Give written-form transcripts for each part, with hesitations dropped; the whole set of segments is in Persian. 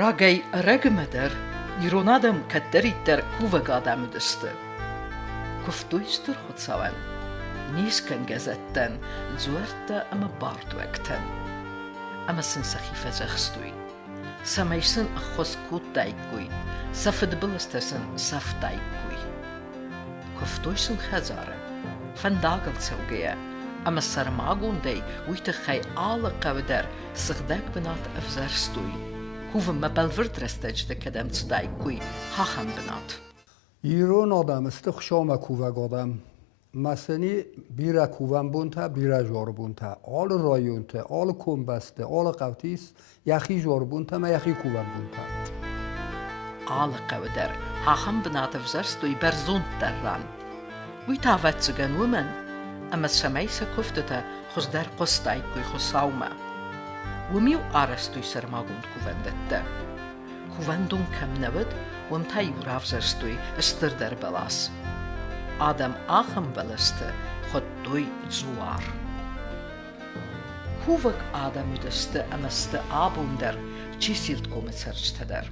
Ragay regmeder, ironadam kateritter kuvagadam üdöstö. Kuftuistur hotsavan, niskan gazetten, zuerta ama barduekten. Ama sen sahifa zagstui. Samaysan achos kutaikui, safadbalastasan saftaikui. Kuftuisun khazara, vandagelsaugeya, ama sarmagundei, uitachai alle kawder, sigdak benat afzarstui. Hoeveel me belverdrestage de kadem tsudaikui, hacham benat. ایران آدم است خشام کوه گادم مثلا بیرا کوهم بونتا بیرا جار بونتا آل رایونتا آل کمبسته آل قوتیس یخی جار بونتا ما یخی کوهم بونتا Alle kawder, hacham benat afzarstui berzont derran. Wie tavat zugan women, ama samaisa kufteta, chos der kostaikui chosauma. وميو أرستوي سرماغون كوفندتا كوفندون كم نود ومتايو رافزرستوي استردر بلاس آدم آخم بلسته خدوي زوار كوفك آدم يدسته أمسته آبوندر چيسيلت كومت سرچتدر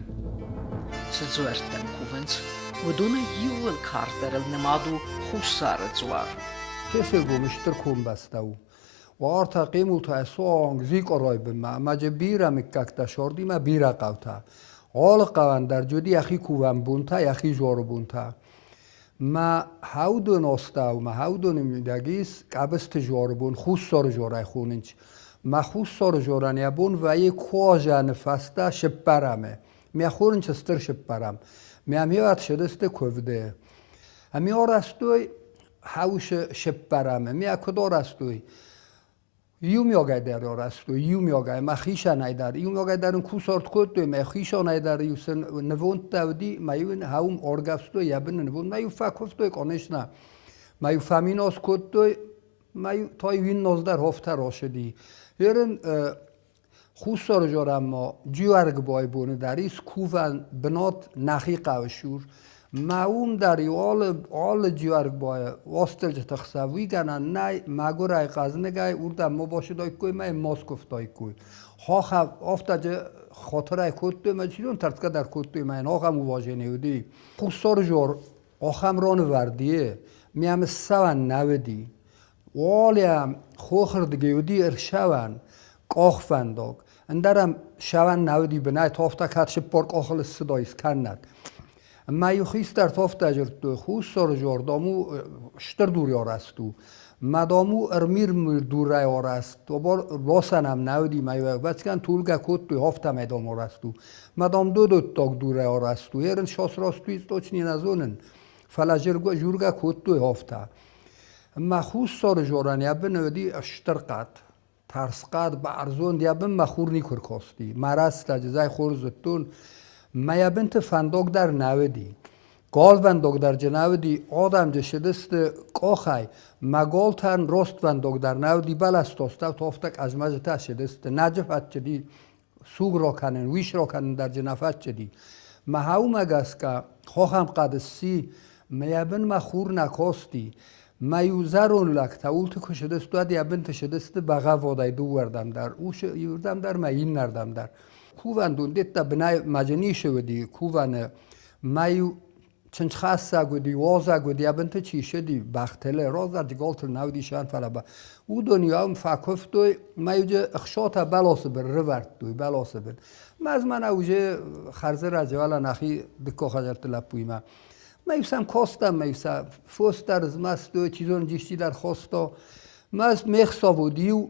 سزوارتن كوفنز ودون يوال كاردر النمادو خوصار زوار کسی گومشتر کم بستاو و آرتا قیمو تا سوانگ زیک آرای بما مجه بیرا مککتا شاردی ما بیرا قوتا آل قوان در جدی یخی کوون بونتا یخی جارو بونتا ما هودون آستاو ما هودون میدگیس قبست جارو بون خوش سار جارای خونینچ ما خوش سار جارانی بون و یک کواجه نفسته شب برمه می خورنچ استر شب برم می همیات شدسته کوفده همی آرستوی هاوش شب برمه می اکدار استوی یوم یاگای در آرستو یوم یاگای ما خیشا نیدار یوم یاگای در اون کوسارت کد ما خیشا نیدار یوسن نوونت داودی ما یون هاوم آرگاستو یا بن نوون ما یو فکوفتو کنش نه ما یو فامیناس کد ما یو تای وین نازدر هفته راشدی یرن خوسار جارم ما جوارگ بای بونه دریس کوفن بنات نخی قوشور معوم در آل جوارگ بای واستل جت خسوی گنن نه مگورای قزنگای اردم ما باشه دای کوی ما ماسکوف دای کوی ها خب آفتج خاطر کوت ما چیزون ترتکه در کوت ما ها خم واژه نیودی خوسار جار آخم ران وردیه میام سوان نودی والیم خوخر دیگهودی ارشوان قاخ فندق اندرم شوان نودی بنای تافتا کاتش پارک آخل صدایس کند ما یو خیست در تافت اجرت خوش سر جار دامو شتر دوری آرستو مدامو ارمیر دور رای آرست و بار راسنم نودی ما یو بچکن طولگه کت توی هفته میدام آرستو مدام دو تاک دور رای آرستو هرن شاس راستوی توچنی نزونن فلجر جورگه کت توی هفته ما خوش سر جارن یا بنودی اشتر قد ترس قد برزون یا بن مخور نیکر کاستی مرست اجزای خورزتون ما یا بنت فندق در نودی گال فندق در جنودی آدم جشدست قاخای مگال تن راست فندق در نودی بلست استاد تافتک از مجت شدست نجفت چدی سوگ را کنن ویش را کنن در جنفت چدی ما هاو مگس که خواهم قدسی ما یا بن مخور نکاستی ما یوزرون لک تاولت که شدست داد یا بنت شدست بغا وادای دو وردم در اوش یوردم در ما این نردم در کوون دون دیتا بنای مجنی شودی کوون مایو چنچ خاصه گودی وازه گودی ابنت چی شدی بختله راز در جگالت نودی شان فلبا او دنیا هم فکفتوی مایو جه اخشاتا بلاس بر رورد دوی بلاس بر ما از من اوجه خرزه رجوالا نخی دکا خجرت لپوی ما مایو سم کاستم مایو سم فوست در زمستو چیزون جیشتی در خواستا ما از مخصا بودیو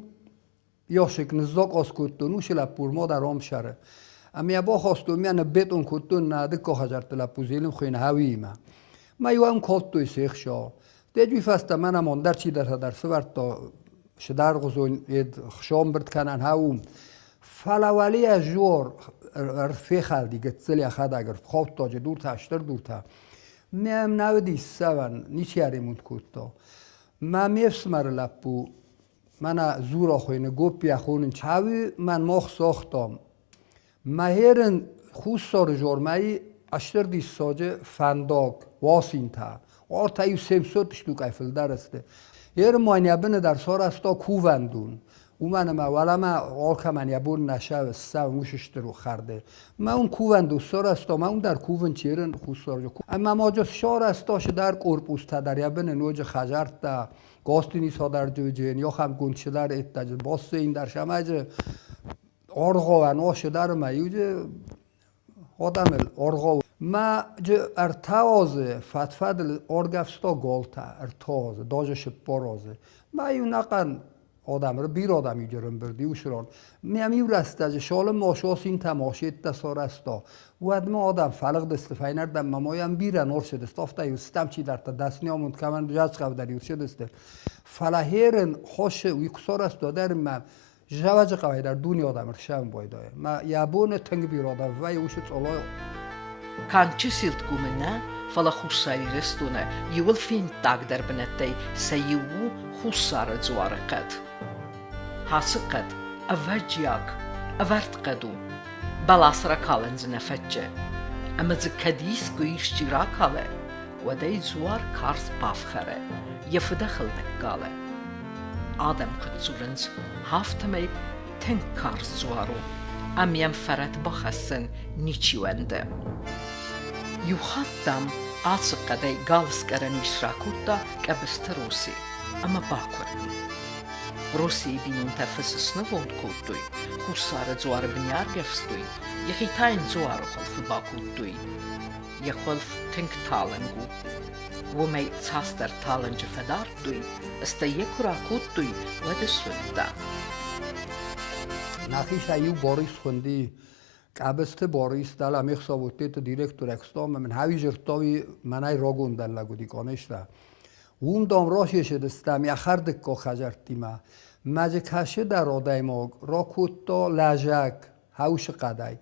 یا شک نزاق از کتونوش لپور ما در آم شره اما با خواستو میانه بیتون کتون نده که هجرت لپوزیلم خوین هاوی ما یو هم کتوی سیخ شا دیجوی فسته من هم در چی در سورد تا شدر غزون خشام برد کنن هاوم فلوالی از جور رفی خلدی گتزلی اخد اگر خواب تا جه دور تا اشتر دور تا میم نودی سوان نیچی هریموند کتا ما میفسمر لپو من زور آخوینه گوپی آخوینه چاوی من ماخ ساختم مهرن خوش سار جرمایی اشتر دی ساجه فنداق واسین تا آرتایو سمسوتش تو کیفل درسته هر ماینه بنه در سار استا کووندون ومن ولما آلکه من یبون نشه سو موششت رو خرده ما اون کوون دوستار است ما اون در کوون چیرن خوستار جو اما ما جو شار است داش در قربوس در یبن نوج خجرت دا گاستی نیسا در جو جن یا هم گونچه در ات باست این در شماج آرغا و ناش در ما یوج آدم آرغا ما جو ارتازه فتفدل آرگفستا گالتا ارتازه داجش پارازه ما یو نقن آدم رو بیر آدمی جرم بردی و شران میامی رست از شال ماشاس این تماشید دستار استا و ادم آدم فلق دست فینر دم مایم بیرن اور شد استافتا یستم چی در تا دست نیاموند که من جاز قبل در یوش دست فلاهرن خوش و کسار است در ما جواز قوی در دنیا آدم رشام بایدای ما یابون تنگ بیر آدم و یوش طلای Kançı silt gumene fala xussari restune yul fin tag der benettey seyu xussar zuarqat hasqat avajyak avartqadu balasra kalens nefetce ama zkadis guishira kale ودای زوار کارس بافخره یفده خلنک گاله آدم کتزورنز هافتمی تن کارس زوارو امیم فرد بخسن نیچیونده یوخاتم آسقدای گالسکرنیش راکوتا کبست روسی اما باکورنی روسی بینون تفسس نوند کودوی خسار زوار بنیار گفستوی یخی تاین زوارو خلف باکودوی یخلف تنک تالنگو ومی تاستر تالنج فداردوی است یکورا کودوی ودسوندا نخیش ایو باریس خوندی کابست باریس دل امیخ سابوتی تو دیرکتور اکستام من هاوی جرتاوی منای راگون دل لگودی کانشتا اون دام راشیش دستم یا خردک کو خجرتی ما مجه کشه در آدای ما را کوتا لجک هاوش قدای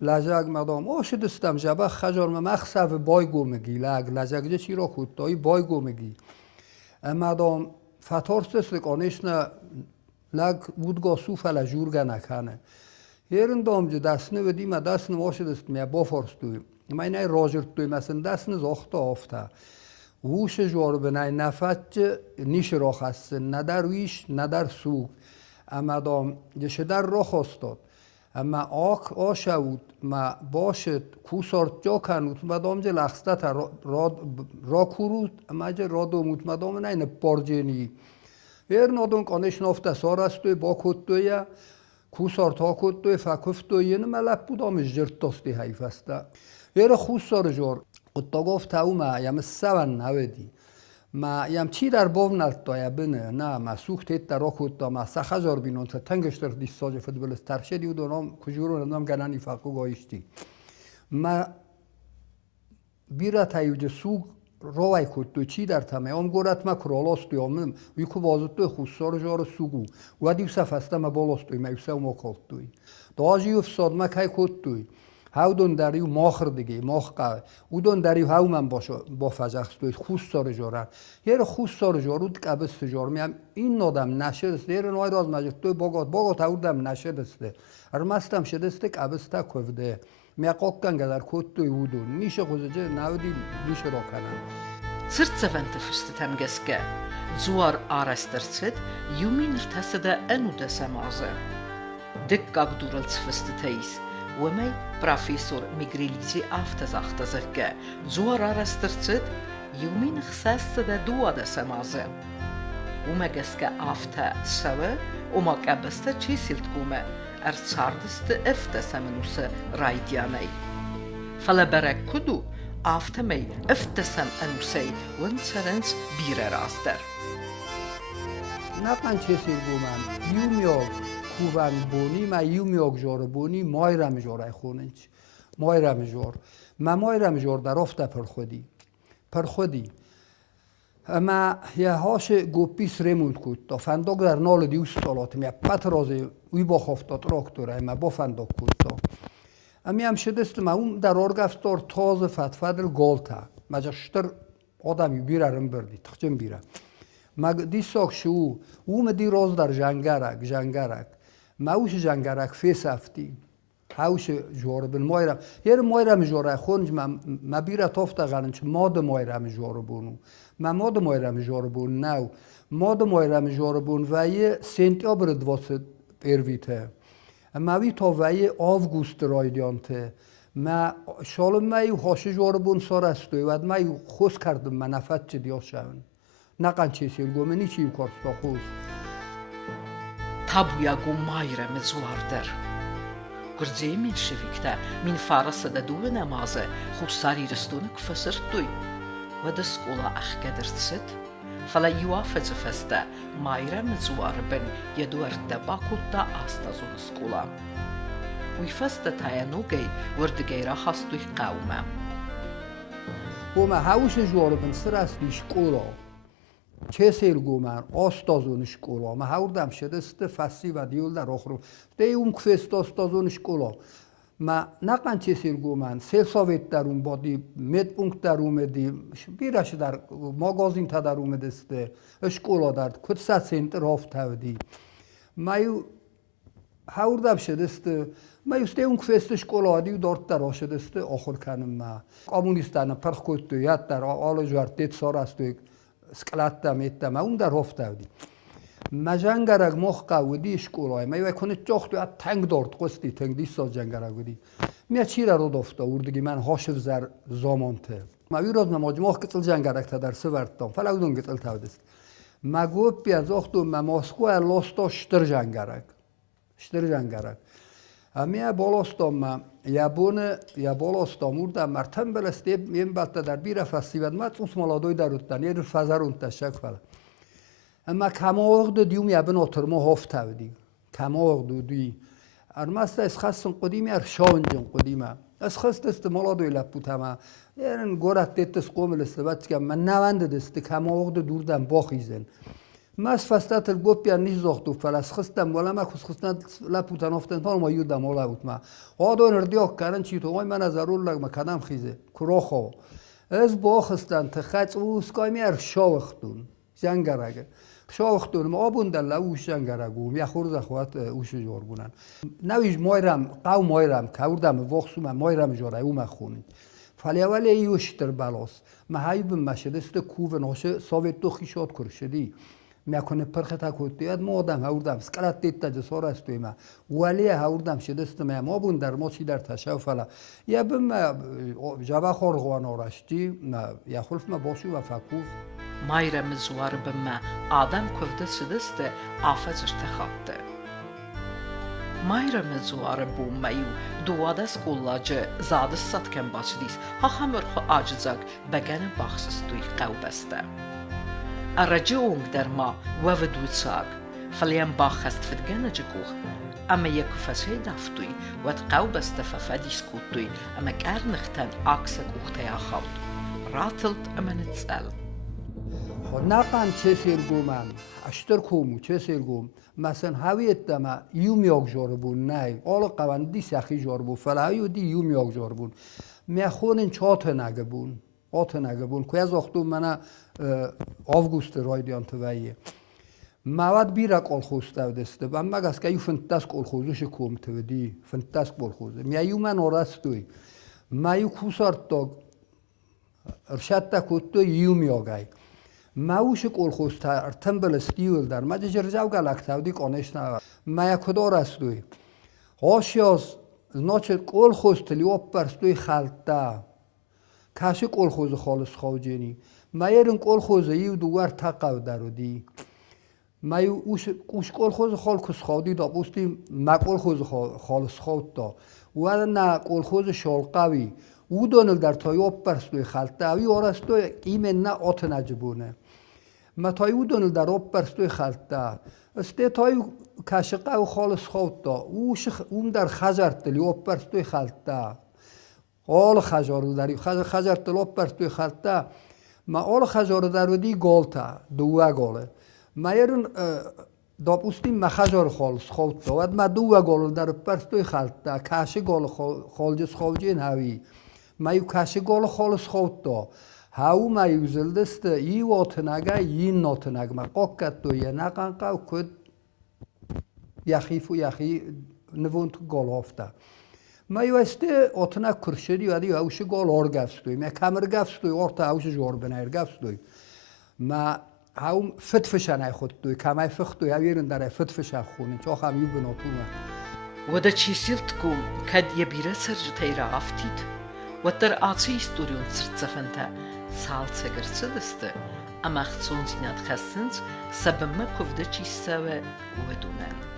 لجک مدام آش دستم جبه خجار مخصف بای گومگی لجک جه چی را کوتایی بای گومگی مدام فتارستست کانشنا لگ بودگاه سوفل جورگه نکنه هرن دامجه دستنه ودی ما دستنه واشه دست میا بافرستوی ما اینای راجرتوی مثلا دستنه زاخته آفته ووش جوار بنای نفت نیش را خسته نه در ویش نه در سوگ اما دام جشه در را خواستاد اما آشود ما باشد کوسارت جا کنود ما دام جه لخسته تا را کرود اما جه را دومود ما دام نه پارجینی هر نادون کانش نافته سار است توی با کد توی کوسار تا کد توی فکف توی نه ملک بودم جرت دستی حیف است هر خوسار جور قطع گفت او ما یم سون نودی ما یم چی در باو نلتای بنه نه ما سوخت در را کد ما سخجار بینون تا تنگش در دیستاج فدبل ترشدی و دونام کجورو ندام گنانی فکو گایشتی ما بیره تایوج سوگ روای کد تو چی در تمه ام گورت ما کرالاست یامم ویکو بازت تو خوسار جار سوگو و دیو سفسته ما بالاست توی ما یوسف ما کات توی داجی افساد ما کی کد توی هاو دون دریو ماخر دیگه ماخ قه او دون دریو هاو من باشه با فجخ توی خوسار جارن یه خوسار جارود کبست جار میم این نادم نشد یه نوای راز ماجد توی باگات هاو دم نشد است ارمستم شده است کبسته کوفده میاقاکن گذر کد توی وودون میشه خوزجه نودی میشه را کنن Sırtsevente füstet geske zuar arastertsid yumin irtasida enu desemaze dikkak durals füsteteis ومي بروفيسور ميغريليزي افتزاختزكه زوار arastertsid yumin خساسده دوا desemaze وما geske afte save وما كابسته چي سيلتكومه ارtsardist eftesemenuse raidyanay فلبرك كدو آفتمی افتسم انوسی ونسرنس بیره راستر نقن چه سیر بومن یومیاگ کوون بونی ما یومیاگ جار بونی مایرم جاره خوننچ مایرم جار ما مایرم جار در افته پر خودی اما یه هاش گوپیس ریموند کود تا فندق در نال دیوست سالاتم یه پت رازه وی با خفتاد راکتوره اما با فندق کود تا امی هم شدست ما اون در آرگفتار تازه فتفدل گالتا مجا شتر آدمی بیرارم بردی تخچم بیره ما دیساک شو او مدی راز در جنگرک ما اوش جنگرک فیس افتی هاوش جوار بن مایرم هر مایرم جواره خونج ما بیره تافته غرنچ ماد مایرم جواره بونو ما ماد مایرم جواره بون نو ماد مایرم جاربون وی سنتیابر 21 ما وی تا وی آوگوست رایدیانته ما شالم مایو هاشه جاربون سار است و مایو خوش کردم من نفت چه دیاشون نقن چه سیرگومنی چی کارستا خوش Tabuja go Mayrem zuarder. Gurdze min shivikta min farasa da duwe namaze khusari restunik fasirtui. Wada skola achgedertsit. Fala juafet festa Mayrem zuarben jeduar tabakutta astazun skola. Wi festa tayanugei wurdegeira hastuich qauma. وما هاوش جاربن سر است شکولا چه سیرگومن آستازون شکولا ما هاوردم شده است فسی و دیول در آخر ده اون کفست آستازون شکولا ما نقن چه سیرگومن سه ساویت در اون بادی مت پونکت در اومدی بیرش در ماگازین تا در اومده است شکولا در کدسات سنتر هفت هودی ما هاوردم شده است ما یسته اون کفست شکولا دیو دارت در آشده است آخر کنم ما کامونیستان پرخ کوت یاد در آل جوارت سار است سکلات میتم اون در هفته بودی مجنگرگ مخ قودی شکولای ما یه کنه جاخت و تنگ دارد قستی تنگ دیساز جنگرگ بودی میا چی را دفته وردگی من هاشف زر زامانته ما ویراز نماج مخ کتل جنگرگ تا در سوارتام فلا اون کتل تودست ما گوب بیاد اختو ما ماسکو لاستا شتر جنگرگ امیا بالاستام ما یا بالاستام وردم مرتم بلستی میم بعد در بیره فستیوال ما توس مالادوی دارودن یه فزارون تشک فلا اما کماوق دیوم یا بن اترما هفت تودی کماوق دی ارمست از خاصن قدیمی ارشانجون قدیمه از خاص است مالادوی لپوتما یعنی گورت تتس قوم لستبات که من نوند دست کماوق دوردم باخیزن ماس فستات الگوبیا نیز زاختو فلاس خستم ولی ما خستن لپوتن افتن تا ما یودم ولی اوت ما آدون ردیاق کردن چی تو من از ضرور لگ ما کدام خیزه کراخو از با خستن تخت او سکای میار شاوختون جنگرگه شاوختون ما آبون در لوش جنگرگو می خورد اخوات اوش جوربونن نویج مایرم قوم مایرم کوردم وقسوم مایرم جوره او مخونن فلی اولی یوشتر بالاس ما هایب مشدست کوو ناشه سویت تو خیشات کرشدی میکنه پرختا کوتیاد ما آدم هاوردم سکلات دیتا جسار است توی ما ولی هاوردم شدست ما بون در ما چی در تشاف فلا یا بم جواب خورگوان آرشتی یا خلف ما باشی و فکوف Mayrem zuarbem Adam kövde sidiste afaz irtixattı. Mayrem zuarbum mayu duadas kullacı zadis satken başdis ha hamurxu acizak begene baxsıstuy qavbeste. الرجعون در ما وفدود ساق فليان باخست فدقنا جكوخ أما يكفسي دافتوي واتقاو بستفافادي سكوتوي أما كارنختان أكسك أختيا خاوت راتلت أما نتسأل نقن چه سیرگومن اشتر کومو چه سیرگوم مثلا هویت دما یوم یاگ جاربون نه آل قواندی سخی جاربون فلایو دی یوم یاگ جاربون میخونن چات نگبون آت نگبون که از وقتو من آوگوست رایدیان تویه مواد بیرک آلخوسته دسته و مگس که یو فنتاسک آلخوزش کوم تودی فنتاسک آلخوزه میایو من آرستوی میایو کوسارت تا ارشد کتو یوم یاگای ماوشک آلخوسته ارتنبل استیول در مجه جرجاو گلک تودی کنش نه میا کدار استوی هاشیاز ناچه آلخوسته لیوب برستوی خالته کاش آلخوز خالص خوجینی مایرن آلخوز یو دوار تقاو درودی مایو اوش آلخوز خالص خودی دا بستی مک آلخوز خالص خود دا و نه آلخوز شالقوی او دانل در تایوب برستوی خالته اوی آرستوی ایمن نه آت نجبونه ما تایو دانل در آب برستوی خالته استه تایو کاشقه و خالص خود دا اون در خجرت لیوب برستوی خالته آل خجارو داری خجرت لیوب برستوی خالته ما آل خجارو درودی گالتا دوه گاله ما یرن داپوستی ما خجار خالص خود دا ود ما دوه گال در برستوی خالته کاشه گال خالجس خوجین هاوی مایو کاشه گال خالص خود دا هاو مایو زلدست ای واتنگه ای ناتنگه ما قاکت دویه نقنقه و کد یخیفو یخی نوون تو گال هفته مایو استه آتنگ کرشدی و دی هاوش گال آر گفستوی ما کمر گفستوی آرتا هاوش جار بنایر گفستوی ما هاوم فتفشان ای خود دوی کمای فخت دوی اویرن در فتفشان خونی چاخ هم یو بنوتومه ودا چیسیلتكو كاد يبيرا سرجتيرا عفتيت ودر آتيس دوريون سرتسفنتا سال سجر سدست أما خصون سينات خسنس سبما كفدا چيساوه ودونان